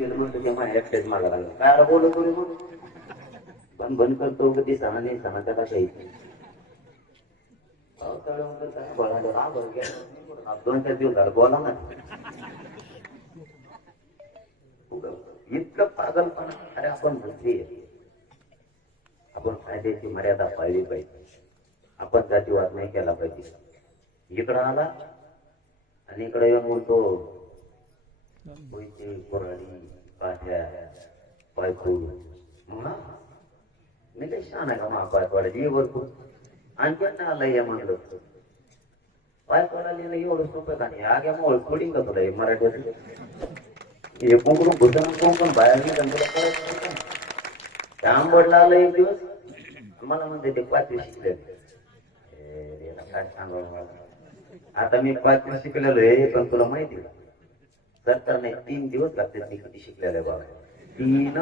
गेलं म्हणतो की माझ्या एकट्याच मागा काय आला बोलत बोलू बोल पण बंद करतो कधी सणा नाही सणा त्याला काही पावसाळ्यात दोन चार दिवस झालं बोला ना. इतकं पागलपणा. अरे आपण म्हणते आपण कायद्याची मर्यादा पाळली पाहिजे. आपण जातीवाद नाही केला पाहिजे. इकडं आला आणि इकडे येऊन बोलतो. कोयते कोराडी काठ्या पायपूर म्हणा मी काही छान आहे का मा पाय पडायची भरपूर आणखी ना आला या म्हणलं पाय पडायला एवढं सोपं का नाही आग्या मोळ पडिंग का तुला हे मराठीत हे कोंकडून भुसन कोंकण बाहेर निघाल तुला कळत नाही का? त्या आंबडला आलं एक दिवस मला म्हणते ते पाचवी शिकले काय सांगावं मला आता मी पाचवी शिकलेलो आहे पण तुला माहिती का सरकारने तीन दिवस लागतात मी किती बाबा. तीन.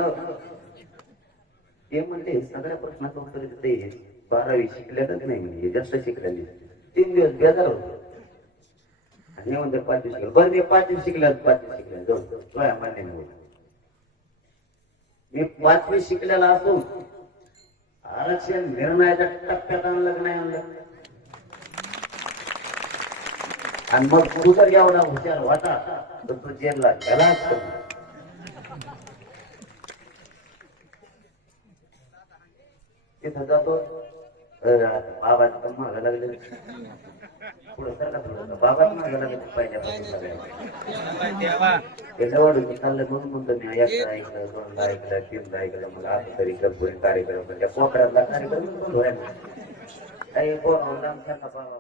ते म्हणले सगळ्या प्रश्नाचं उत्तर देते. बारावी शिकल्यातच नाही म्हणजे जास्त शिकलेली. तीन दिवस बेजार होतो. आणि म्हणते म्हणते पाचवी शिकले. बरं मी पाचवी शिकल्या पाचवी शिकल्या जाऊ. सोया मान्य नाही मी पाचवी शिकलेला असून आरक्षण निर्णयाच्या टप्प्यात आणलं नाही आणलं आणि मग तू जर एवढा हुशार होता तर तू जेलला गेला तिथं जातो. बाबा बाबाचं लागले. थोडं बाबाच लागले पहिल्यापासून वाढून चाललं म्हणून म्हणतो मी एकदा ऐकलं दोनदा ऐकलं तीनदा ऐकलं मग असं तरी कार्यक्रम त्या पोखरातला कार्यक्रम काही पोरावर लांब बाबा